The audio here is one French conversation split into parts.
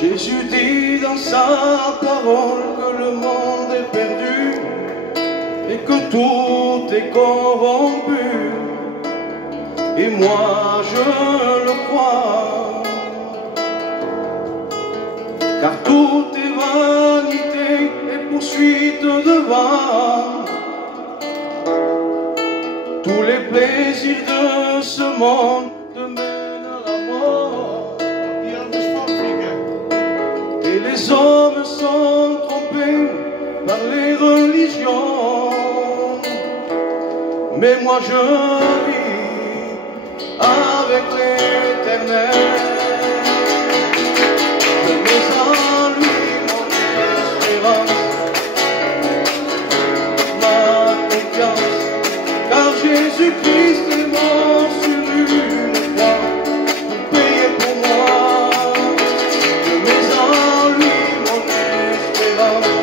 Jésus dit dans sa parole que le monde est perdu et que tout est corrompu. Et moi je le crois, car tout est vanité et poursuite de vain. Tous les plaisirs de ce monde te mènent à la mort. Et les hommes sont trompés par les religions. Mais moi je vis avec l'Éternel. Je mets en lui mon espérance, ma confiance, car Jésus-Christ est mort sur une croix pour payer pour moi. Je mets en lui mon espérance,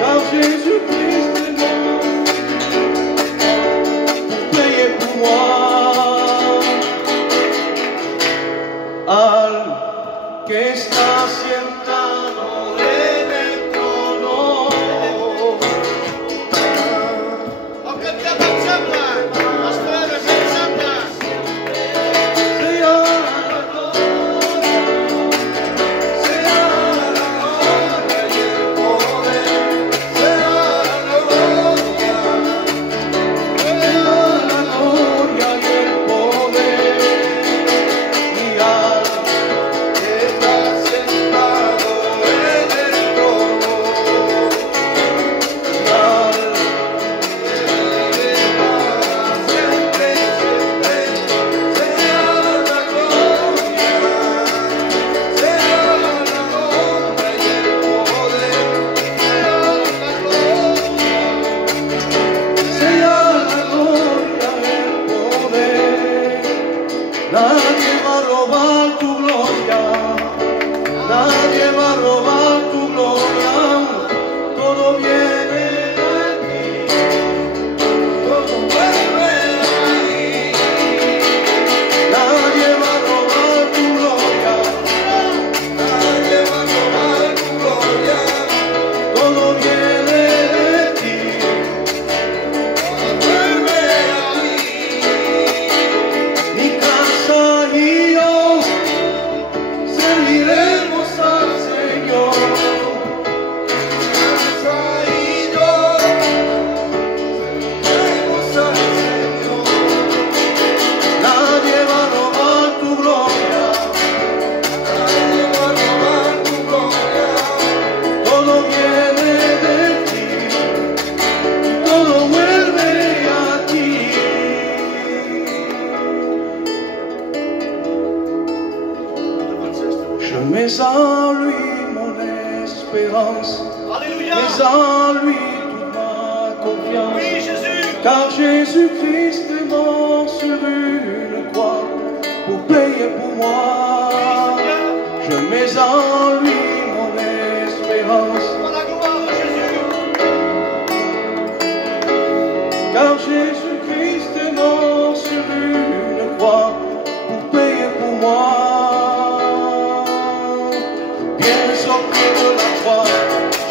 car Jésus-Christ est mort pour payer pour moi. Al que está sentado en el trono. Nadie va a robar tu gloria, nadie va a robar tu gloria, todo viene de ti, todo vuelve a ti. Nadie va a robar tu gloria, nadie va a robar tu gloria, todo viene de ti, todo vuelve a ti. Mi casa y yo serviremos al Señor. Mi casa y yo serviremos al Señor. Nadie va a robar tu gloria, nadie va a robar tu gloria. Todo viene de ti y todo vuelve a ti. Je mets en lui mon espérance, Alléluia. mets en lui toute ma confiance, Oui, Jésus. car Jésus-Christ est mort sur une croix pour payer pour moi. Je mets en lui mon espérance, Pour la gloire de Jésus. car Jésus-Christ est mort sur une croix pour payer pour moi. Viens au pied de la croix,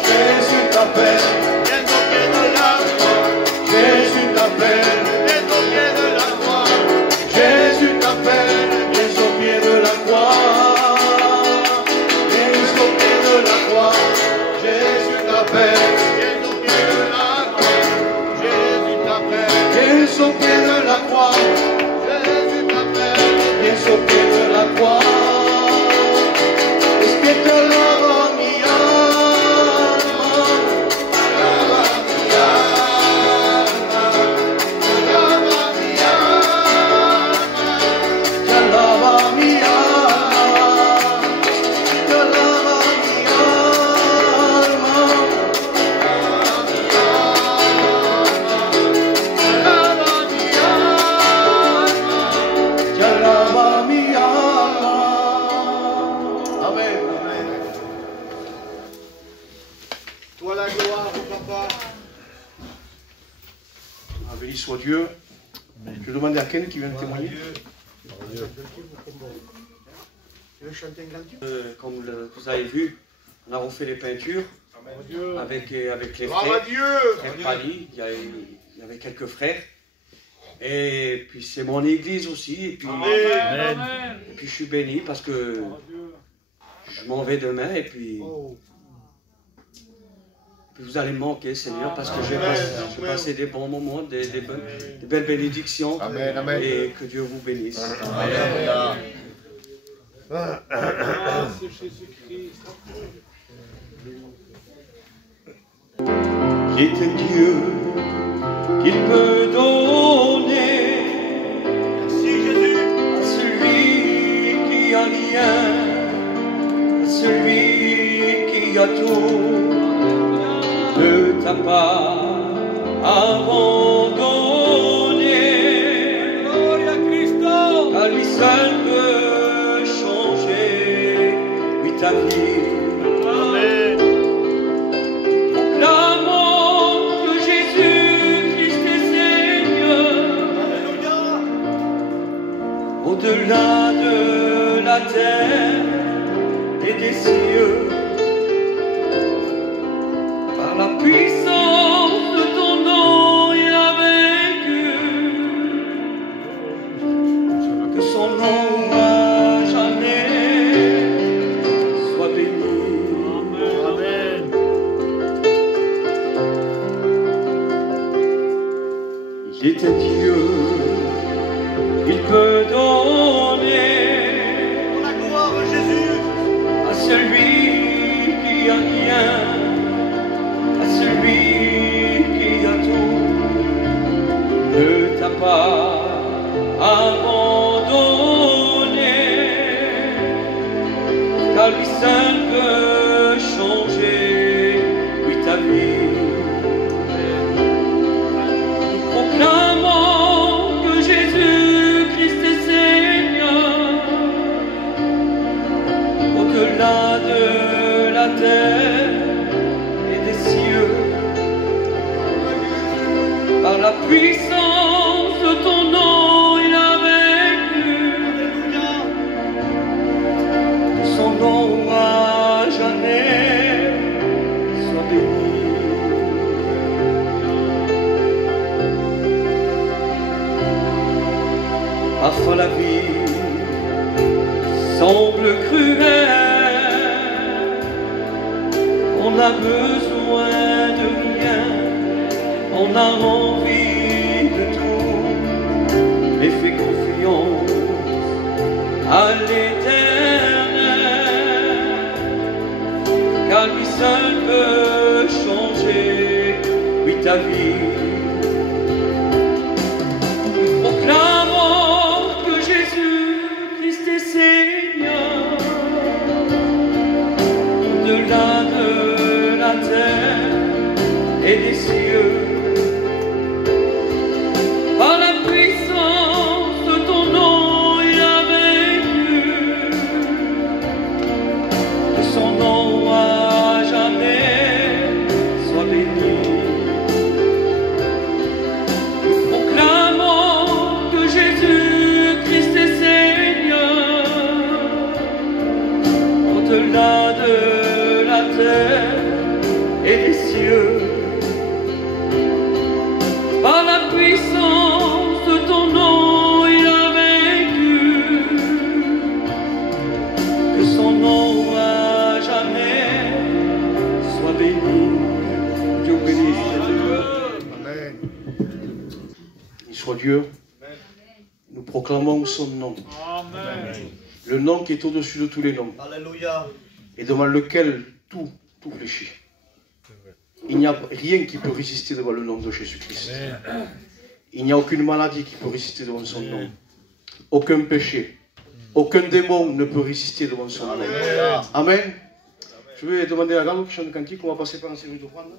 Jésus t'appelle. Viens au pied de la croix. Jésus t'appelle. Viens au pied de la croix. Jésus t'appelle. Viens au pied de la croix. Viens au pied de la croix, Jésus t'appelle. Viens au pied de la croix. Jésus t'appelle. Viens au pied de la croix. Jésus t'appelle. Viens au pied de la croix. Es que te alaba mi alma, Alaba mi alma. Alaba mi alma. te alaba mi alma, te alaba mi alma, Alaba mi alma. te alaba mi alma. Amen. Toi la gloire, oh papa. Béni soit Dieu. Je vais demander à quelqu'un qui vient de témoigner. Dieu. Comme vous avez vu, on a refait les peintures avec les frères. Il y avait quelques frères. Et puis c'est mon église aussi. Et puis je suis béni parce que je m'en vais demain. Et puis vous allez me manquer, Seigneur, parce que j'ai passé des bons moments, des belles bénédictions. Amen, amen. Et que Dieu vous bénisse. Amen. Il est un Dieu qu'il peut donner à celui qui a rien, à celui qui a tout. Ne t'a pas abandonné, car lui seul peut changer ta vie. Amen. Proclamons que Jésus-Christ est Seigneur. Alléluia. Au-delà de la terre et des cieux, par la puissance de ton nom, il a vaincu. Que son nom à jamais soit béni. Amen. Il est un Dieu, il peut donner Pour la gloire de Jésus. à celui qui a rien, à celui qui a tout. Ne t'a pas abandonné, car lui seul peut changer, lui ta vie. Nous proclamons que Jésus-Christ est Seigneur, au-delà de la terre et des cieux, par la puissance de ton nom, il a vaincu. Alléluia. Que son nom à jamais soit béni. Parfois la vie semble cruelle, on a besoin de rien, on a envie de tout, mais fais confiance à l'Éternel, car lui seul peut changer, oui, ta vie. Nous proclamons que Jésus-Christ est Seigneur, au-delà de la terre et des cieux, par la puissance de ton nom, il a vaincu. Que son nom à jamais soit béni. Nous proclamons que Jésus-Christ est Seigneur, au-delà de la terre et des cieux, par la puissance de ton nom, il a vaincu. Que son nom à jamais soit béni. Dieu bénisse. Amen. Il soit Dieu. Nous proclamons son nom. Amen. Le nom qui est au-dessus de tous les noms. Alléluia. Et devant lequel tout fléchit. Il n'y a rien qui peut résister devant le nom de Jésus-Christ. Il n'y a aucune maladie qui peut résister devant son nom. Aucun péché, aucun démon ne peut résister devant son nom. Alléluia. Amen. Je vais demander à Galo qui chante le cantique, on va passer par un série de prendre.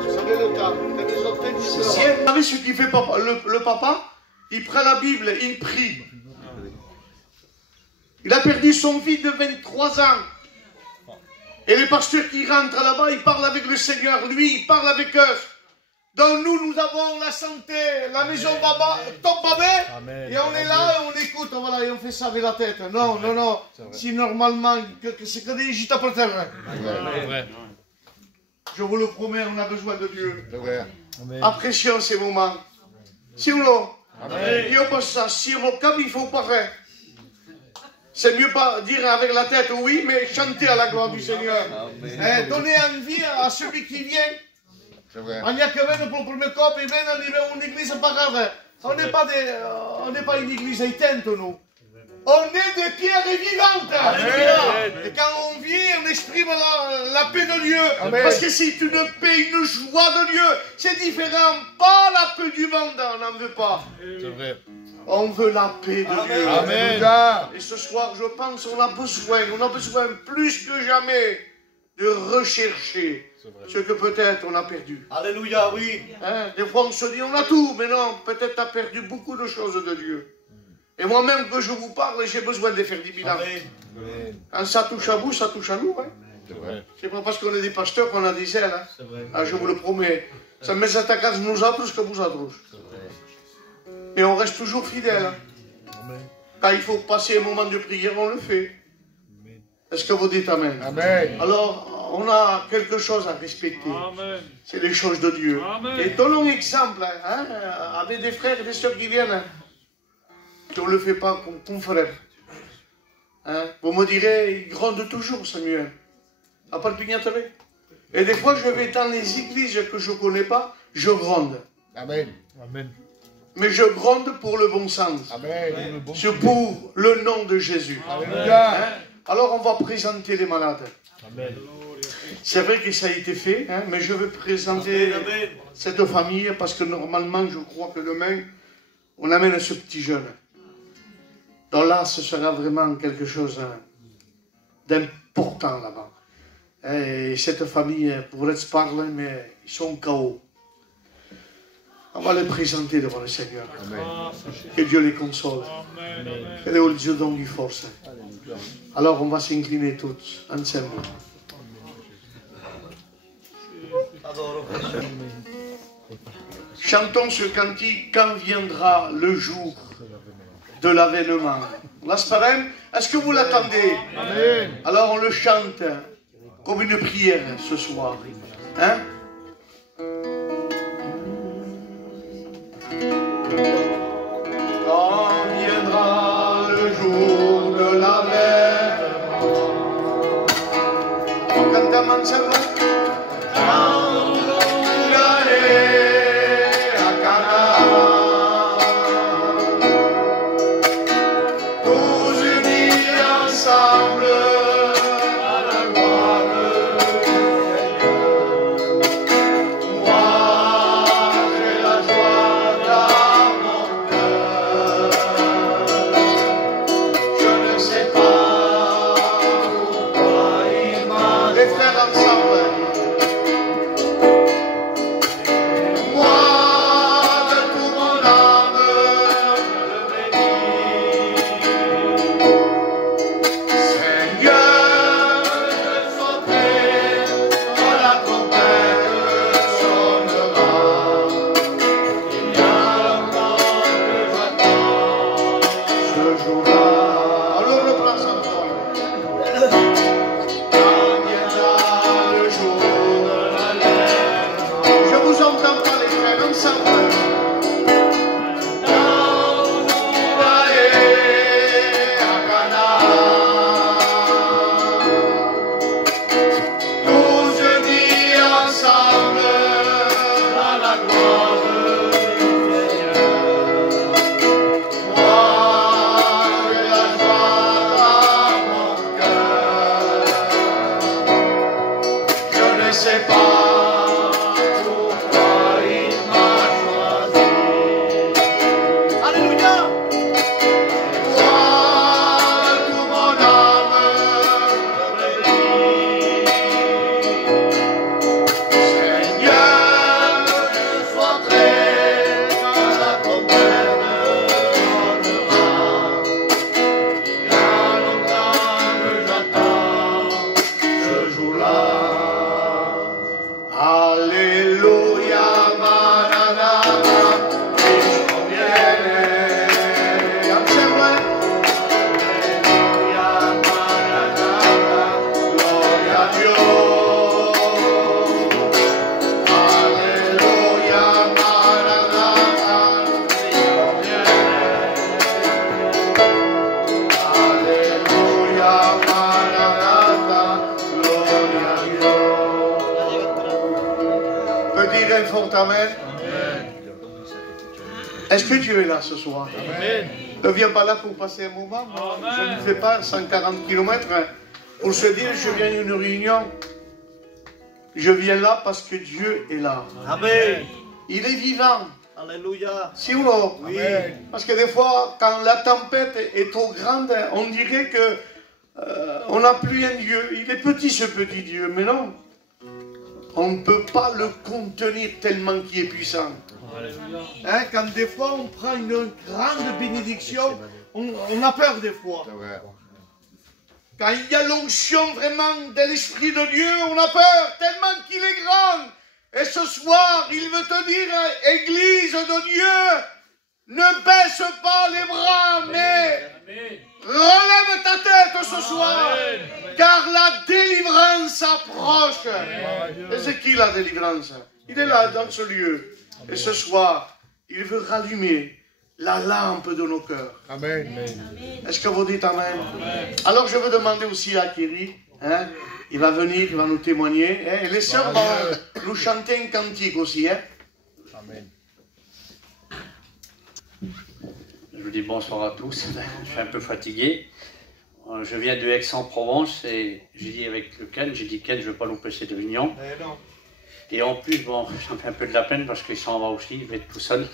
Vous savez le cas. Il y a des orteils qui se Vous savez ce qu'il fait papa, le papa? Il prend la Bible, il prie. Il a perdu son fils de 23 ans. Et les pasteurs qui rentrent là-bas, ils parlent avec le Seigneur. Lui, il parle avec eux. Donc nous avons la santé, la maison baba, top babé, et on est là et on écoute, voilà, et on fait ça avec la tête. Non, non, non, si normalement, c'est que des gîtes à terre. Je vous le promets, on a besoin de Dieu. Apprécions ces moments. Si ou non? Io posso, si on cap, il faut pas faire. C'est mieux pas dire avec la tête oui, mais chanter à la gloire du Seigneur. Donner envie à celui qui vient. On n'y a que venir pour le premier cop et venir arriver à une église pas grave. On n'est pas une église éteinte, nous. On est des pierres vivantes. Et quand on vit, on exprime la paix de Dieu. Parce que c'est une paix, une joie de Dieu. C'est différent. Pas la paix du monde, on n'en veut pas. C'est vrai. On veut la paix de Dieu. Amen. Et ce soir, je pense qu'on a besoin plus que jamais de rechercher ce que peut-être on a perdu. Alléluia, oui. Hein? Des fois, on se dit, on a tout, mais non, peut-être tu as perdu beaucoup de choses de Dieu. Et moi-même, que je vous parle, j'ai besoin de faire du bilan. Quand ça touche à vous, ça touche à nous. Hein? C'est pas parce qu'on est des pasteurs qu'on a des ailes. Hein? Ah, je vous le promets. Ça me attaque à nous autres que vous autres. Mais on reste toujours fidèles. Hein? Quand il faut passer un moment de prière, on le fait. Est-ce que vous dites Amen? Amen. Alors, on a quelque chose à respecter. C'est les choses de Dieu. Amen. Et donnons exemple hein, avec des frères et des sœurs qui viennent. Hein, qu'on ne le fait pas comme frère. Hein, vous me direz, il gronde toujours, Samuel. À part le Et des fois, je vais dans les églises que je ne connais pas, je gronde. Amen. Amen. Mais je gronde pour le bon sens. Amen. C'est pour le nom de Jésus. Alléluia. Hein? Alors on va présenter les malades. Amen. C'est vrai que ça a été fait, hein, mais je vais présenter cette famille parce que normalement, je crois que demain, on amène ce petit jeune. Donc là, ce sera vraiment quelque chose hein, d'important là-bas. Et cette famille, pour être parlé, mais ils sont KO. On va les présenter devant le Seigneur. Amen. Que Dieu les console. Que Dieu donne du force. Alors on va s'incliner tous ensemble. Chantons ce cantique quand viendra le jour de l'avènement. L'asparem, est-ce que vous l'attendez? Amen. Alors on le chante comme une prière ce soir. Hein? Quand viendra le jour de l'avènement. On cante ensemble. fort amen. Est-ce que Dieu est là ce soir? Amen. Ne viens pas là pour passer un moment. Je ne fais pas 140 km pour se dire je viens à une réunion. Je viens là parce que Dieu est là. Amen. Il est vivant. Alléluia. Si ou non? Oui. Parce que des fois, quand la tempête est trop grande, on dirait que on n'a plus un Dieu. Il est petit ce petit Dieu, mais non. On ne peut pas le contenir tellement qu'il est puissant. Hein, quand des fois on prend une grande bénédiction, on a peur des fois. Quand il y a l'onction vraiment de l'Esprit de Dieu, on a peur tellement qu'il est grand. Et ce soir, il veut te dire, Église de Dieu, ne baisse pas les bras, mais relève ta tête ce soir, car la délivrance approche. Et c'est qui la délivrance? Il est là dans ce lieu. Et ce soir, il veut rallumer la lampe de nos cœurs. Amen. Est-ce que vous dites Amen? Alors je veux demander aussi à Thierry, hein, il va venir, il va nous témoigner. Hein, et les sœurs vont nous chanter un cantique aussi. Hein. Amen. Je vous dis bonsoir à tous. Je suis un peu fatigué. Je viens de Aix-en-Provence et j'ai dit avec le Ken, j'ai dit Ken, je ne veux pas louper cette réunion. Et en plus, bon, ça me fait un peu de la peine parce qu'il s'en va aussi, il va être tout seul.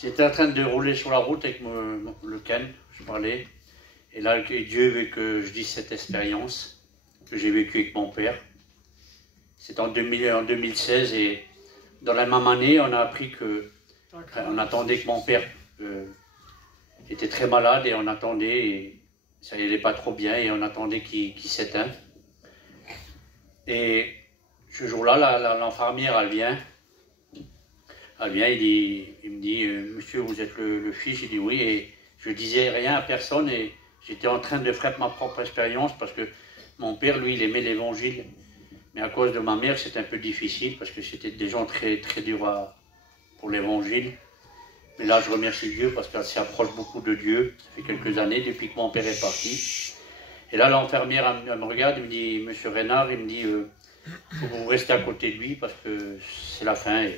J'étais en train de rouler sur la route avec le Ken, je parlais. Et là, Dieu veut que je dise cette expérience que j'ai vécue avec mon père. C'était en 2016 et dans la même année, on a appris que on attendait que mon père était très malade et on attendait, et ça n'allait pas trop bien et on attendait qu'il s'éteint. Et ce jour-là, l'infirmière, elle vient, il me dit, monsieur, vous êtes le fils? J'ai dit oui, et je disais rien à personne et j'étais en train de faire ma propre expérience parce que mon père, lui, il aimait l'évangile. Mais à cause de ma mère, c'était un peu difficile parce que c'était des gens très, très durs pour l'évangile. Mais là, je remercie Dieu parce qu'elle s'approche beaucoup de Dieu. Ça fait quelques années depuis que mon père est parti. Et là, l'infirmière, elle me regarde, elle me dit, monsieur Renard, il me dit, faut que vous restez à côté de lui parce que c'est la fin.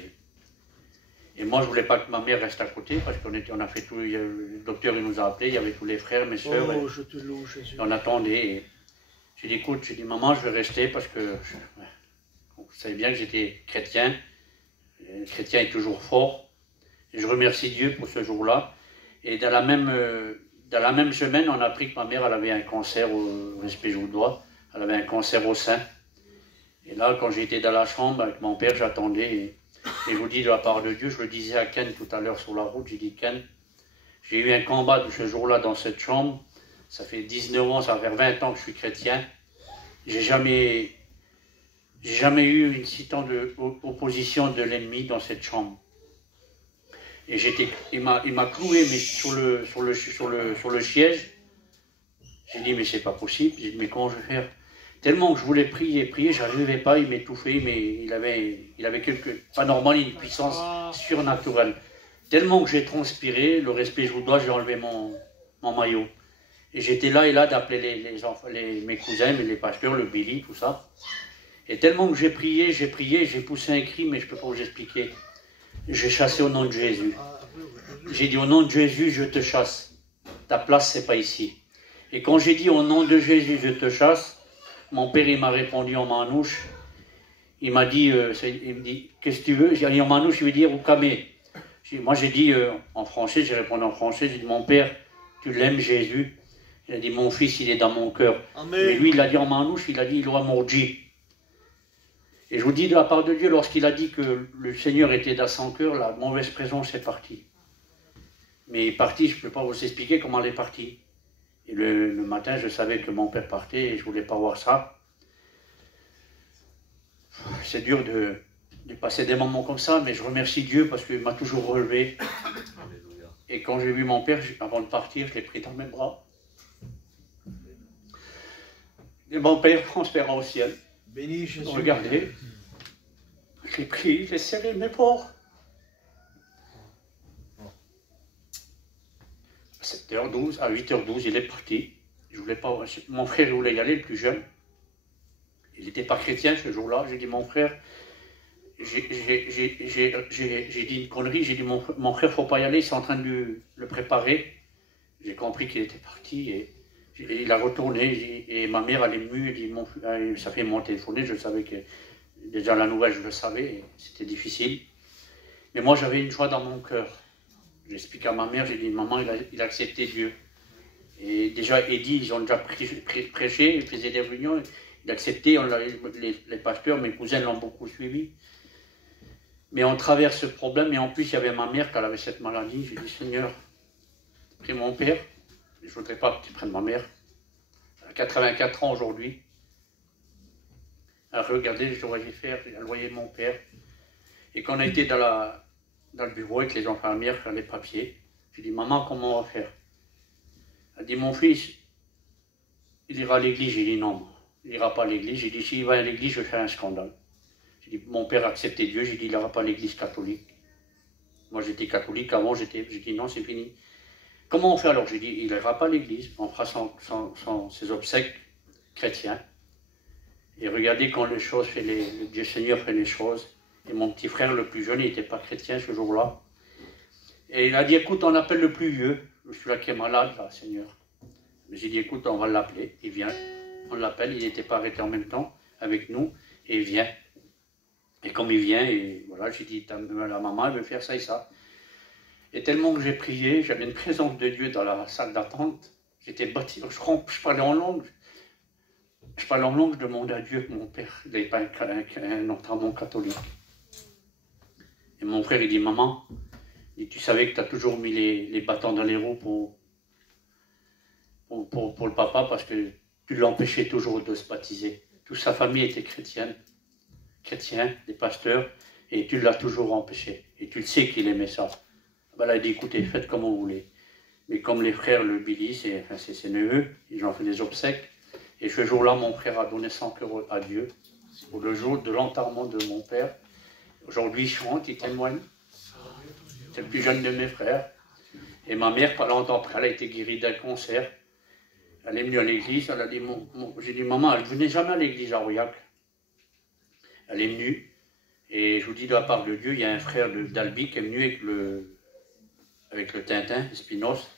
Et moi, je voulais pas que ma mère reste à côté parce qu'on a fait tout. Le docteur il nous a appelés, il y avait tous les frères, mes soeurs. Oh, je te loue, Jésus. On attendait. Et j'ai dit, écoute, j'ai dit, maman, je vais rester parce que vous savez bien que j'étais chrétien. Le chrétien est toujours fort. Et je remercie Dieu pour ce jour-là. Et dans la même semaine, on a appris que ma mère elle avait un cancer au Respect-Joudois. Elle avait un cancer au sein. Et là, quand j'étais dans la chambre avec mon père, j'attendais. Et je vous dis de la part de Dieu, je le disais à Ken tout à l'heure sur la route, j'ai dit, Ken, j'ai eu un combat de ce jour-là dans cette chambre. Ça fait 19 ans, ça va faire 20 ans que je suis chrétien. J'ai jamais eu une si tendre opposition de l'ennemi dans cette chambre. Et il m'a cloué mais sur le siège. J'ai dit, mais c'est pas possible. J'ai dit, mais comment je vais faire? Tellement que je voulais prier, j'arrivais pas, il m'étouffait, mais il avait pas normal, une puissance surnaturelle. Tellement que j'ai transpiré, le respect je vous dois, j'ai enlevé mon maillot. Et j'étais là et là d'appeler mes cousins, les pasteurs, le Billy, tout ça. Et tellement que j'ai prié, j'ai poussé un cri, mais je ne peux pas vous expliquer. J'ai chassé au nom de Jésus. J'ai dit au nom de Jésus, je te chasse. Ta place, c'est pas ici. Et quand j'ai dit au nom de Jésus, je te chasse, mon père, il m'a répondu en manouche. Il m'a dit, qu'est-ce que tu veux? J'ai dit en manouche, il veut dire, ou camé. Moi, j'ai dit en français, j'ai répondu en français, j'ai dit, mon père, tu l'aimes Jésus? Il a dit, mon fils, il est dans mon cœur. Mais lui, il a dit en manouche, il a dit, il doit mordre. Et je vous dis de la part de Dieu, lorsqu'il a dit que le Seigneur était dans son cœur, la mauvaise présence est partie. Mais il est parti, je ne peux pas vous expliquer comment elle est partie. Et le matin, je savais que mon père partait et je ne voulais pas voir ça. C'est dur de passer des moments comme ça, mais je remercie Dieu parce qu'il m'a toujours relevé. Et quand j'ai vu mon père, avant de partir, je l'ai pris dans mes bras. Et mon père, transféra au ciel. Béni Jésus. Regardez, je l'ai pris, je l'ai serré mes bras. À 7h12, à 8h12, il est parti. Je voulais pas, mon frère voulait y aller, le plus jeune. Il n'était pas chrétien ce jour-là. J'ai dit, mon frère, J'ai dit une connerie, j'ai dit mon frère, faut pas y aller, ils sont en train de le préparer. J'ai compris qu'il était parti et il a retourné et ma mère elle est venue, elle dit ça fait mon téléphoné, je savais que déjà la nouvelle je le savais, c'était difficile. Mais moi j'avais une joie dans mon cœur. J'explique à ma mère, j'ai dit maman il a accepté Dieu. Et déjà Eddie, ils ont déjà prêché, ils faisaient des réunions, il a accepté, les pasteurs, mes cousins l'ont beaucoup suivi. Mais on traverse ce problème, et en plus il y avait ma mère qui avait cette maladie. J'ai dit Seigneur, pris mon père, je ne voudrais pas que tu prennes ma mère. Elle a 84 ans aujourd'hui. Elle a regardé les faire, elle voyait mon père. Et quand on a été dans le bureau avec les infirmières, faire les papiers, j'ai dit maman, comment on va faire? Elle dit mon fils, il ira à l'église. J'ai dit non, il n'ira pas à l'église. J'ai dit s'il va à l'église, je vais faire un scandale. J'ai dit mon père a accepté Dieu, j'ai dit il n'ira pas à l'église catholique. Moi j'étais catholique avant, j'ai dit non, c'est fini. Comment on fait alors? J'ai dit il n'ira pas à l'église, on fera ses obsèques chrétiens. Et regardez quand les choses, le Dieu Seigneur fait les choses. Et mon petit frère le plus jeune, il n'était pas chrétien ce jour-là. Et il a dit écoute, on appelle le plus vieux, celui-là qui est malade là, Seigneur. J'ai dit écoute, on va l'appeler, il vient. On l'appelle, il n'était pas arrêté en même temps avec nous, et il vient. Et comme il vient, et voilà, j'ai dit, la maman, elle veut faire ça et ça. Et tellement que j'ai prié, j'avais une présence de Dieu dans la salle d'attente. J'étais bâti, je parlais en langue. Je parlais en langue, je demandais à Dieu que mon père n'avait pas un enterrement catholique. Et mon frère, il dit, maman, tu savais que tu as toujours mis les bâtons dans les roues pour le papa parce que tu l'empêchais toujours de se baptiser. Toute sa famille était chrétiens, des pasteurs, et tu l'as toujours empêché. Et tu le sais qu'il aimait ça. Ben là, il dit, écoutez, faites comme vous voulez. Mais comme les frères, le Billy, c'est ses neveux, ils ont fait des obsèques. Et ce jour-là, mon frère a donné 100 € à Dieu pour le jour de l'enterrement de mon père. Aujourd'hui, il chante, il témoigne. C'est le plus jeune de mes frères. Et ma mère, pas longtemps après, elle a été guérie d'un cancer. Elle est venue à l'église, elle a dit, j'ai dit, maman, elle ne venait jamais à l'église à Aurillac. Elle est venue, et je vous dis de la part de Dieu, il y a un frère d'Albi qui est venu avec le Tintin, Spinos.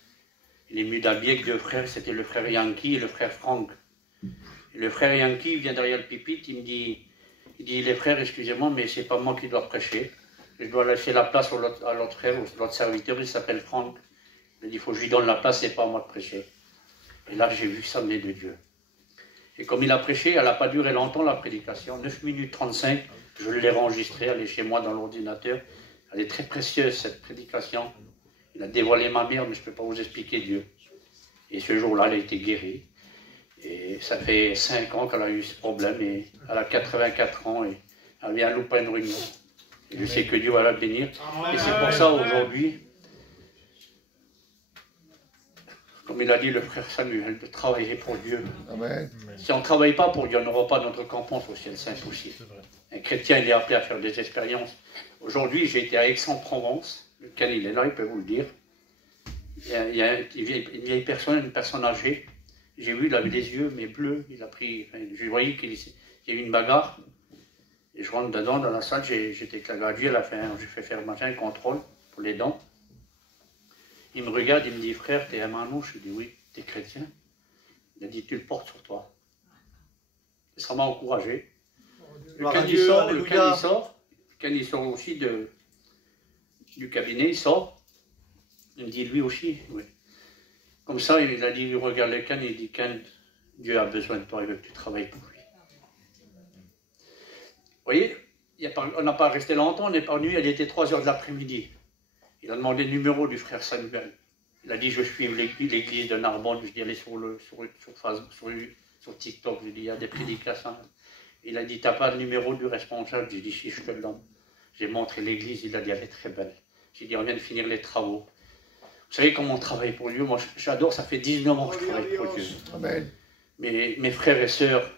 Il est venu d'Albi avec 2 frères, c'était le frère Yankee et le frère Franck. Et le frère Yankee vient derrière le pupitre, il dit, les frères, excusez-moi, mais c'est pas moi qui dois prêcher. Je dois laisser la place à l'autre frère, à l'autre serviteur, il s'appelle Franck. Il dit, il faut que je lui donne la place, c'est pas à moi de prêcher. Et là, j'ai vu ça venir de Dieu. Et comme il a prêché, elle n'a pas duré longtemps la prédication, 9 minutes 35, je l'ai enregistrée, elle est chez moi dans l'ordinateur. Elle est très précieuse cette prédication. Il a dévoilé ma mère, mais je ne peux pas vous expliquer Dieu. Et ce jour-là, elle a été guérie. Et ça fait 5 ans qu'elle a eu ce problème, et elle a 84 ans, et elle vient louper une réunion. Et je sais que Dieu va la bénir. Et c'est pour ça aujourd'hui, comme il a dit le frère Samuel, de travailler pour Dieu. Amen. Si on ne travaille pas pour Dieu, on n'aura pas notre récompense au ciel, c'est impossible. Un chrétien, il est appelé à faire des expériences. Aujourd'hui, j'ai été à Aix-en-Provence, lequel il est là, il peut vous le dire. Il y a une vieille personne, une personne âgée. J'ai vu, il avait les yeux, mais bleus. Il a pris, je voyais qu'il y a eu une bagarre. Et je rentre dedans, dans la salle, j'étais avec la gradue, j'ai fait faire un contrôle pour les dents. Il me regarde, il me dit, frère, t'es un manouche? Je dis, oui, t'es chrétien? Il a dit, tu le portes sur toi. Et ça m'a encouragé. Le can il sort aussi du cabinet, il sort. Il me dit, lui aussi, oui. Comme ça, il a dit, il regarde le can, il dit, Can, Dieu a besoin de toi, il veut que tu travailles pour lui. Vous voyez, on n'a pas resté longtemps, on est parvenu, il était 3 h de l'après-midi. Il a demandé le numéro du frère Samuel. Il a dit, je suis l'église de Narbonne, je dis, allez sur TikTok, je dis, il y a des prédications. Il a dit, t'as pas le numéro du responsable? J'ai dit, si, je te le donne. J'ai montré l'église, il a dit, elle est très belle. J'ai dit, on vient de finir les travaux. Vous savez comment on travaille pour Dieu? Moi, j'adore, ça fait 19 ans que je travaille pour Dieu. Amen. Mais mes frères et sœurs,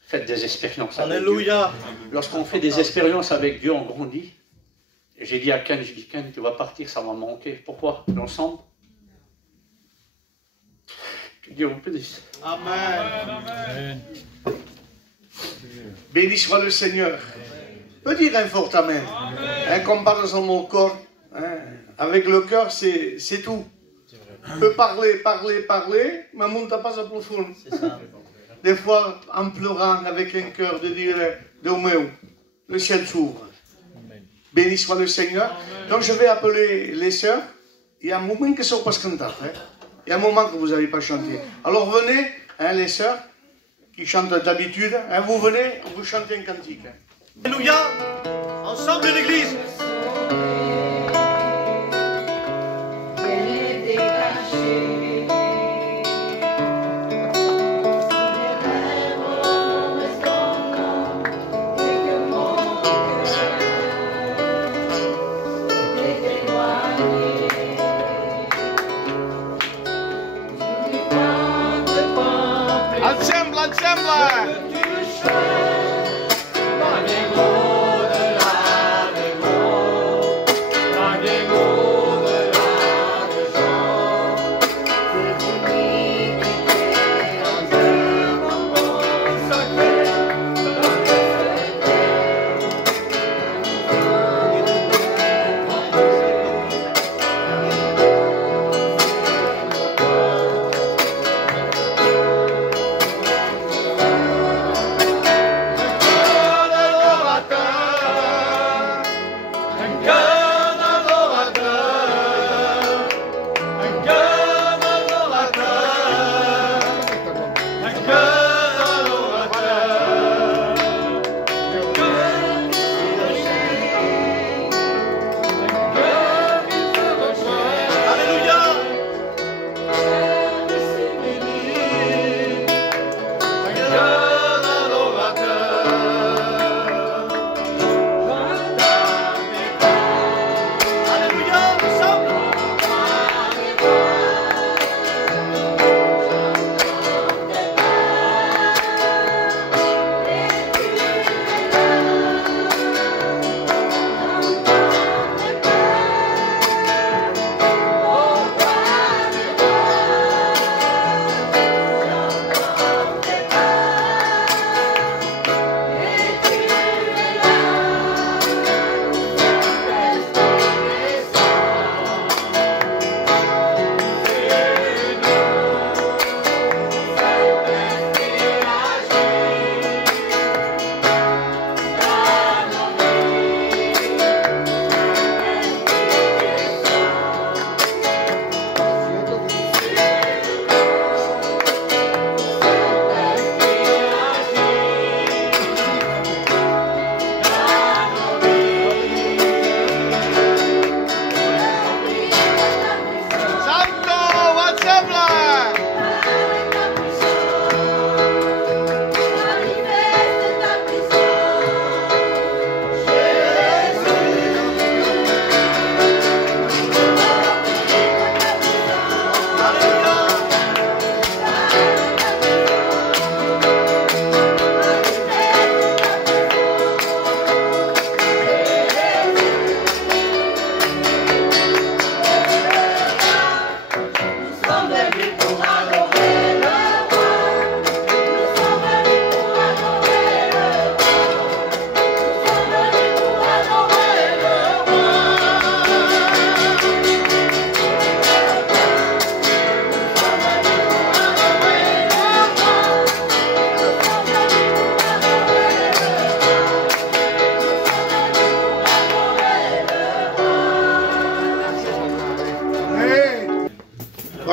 faites des expériences avec Alléluia. Dieu. Lorsqu'on fait des expériences avec Dieu, on grandit. Et j'ai dit à Ken, Ken, tu vas partir, ça m'a manqué. Pourquoi? L'ensemble. Que Dieu vous bénisse. Amen. Béni soit le Seigneur. Peut dire un fort amen. Hein, qu'on parle dans mon corps. Hein, avec le cœur, c'est tout. On peut parler, mais on ne monte pas à profond. Des fois, en pleurant avec un cœur, de dire, Dieu meu, le ciel s'ouvre. Béni soit le Seigneur. Donc je vais appeler les sœurs. Il y a un moment que ça ne va pas chanter. Hein. Il y a un moment que vous n'avez pas chanté. Alors venez, hein, les sœurs, qui chantent d'habitude. Hein, vous venez, vous chantez un cantique. Hein. Alléluia. Ensemble l'église.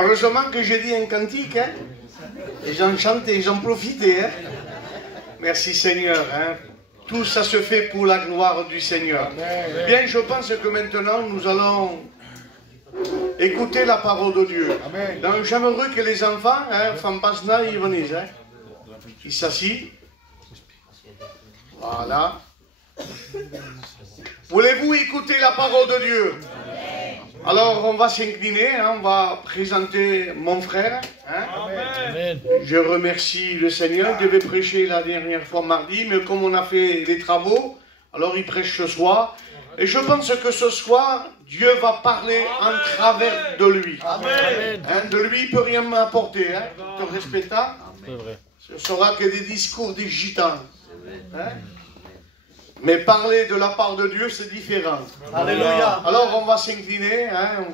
Heureusement que j'ai dit un cantique, hein, et j'en chantais, et j'en profitais. Hein. Merci Seigneur. Hein. Tout ça se fait pour la gloire du Seigneur. Amen. Bien, je pense que maintenant nous allons écouter la parole de Dieu. Amen. Donc j'aimerais que les enfants, hein, Fampasna, ils viennent. Hein. Ils s'assient. Voilà. Voulez-vous écouter la parole de Dieu? Alors, on va s'incliner, hein, on va présenter mon frère. Hein. Amen. Je remercie le Seigneur. Il devait prêcher la dernière fois mardi, mais comme on a fait les travaux, alors il prêche ce soir. Et je pense que ce soir, Dieu va parler en travers de lui. Amen. Hein, de lui, il ne peut rien m'apporter. Hein, te respectant. Ce ne sera que des discours des gitans. Hein. Mais parler de la part de Dieu, c'est différent. Alléluia. Alors on va s'incliner, hein,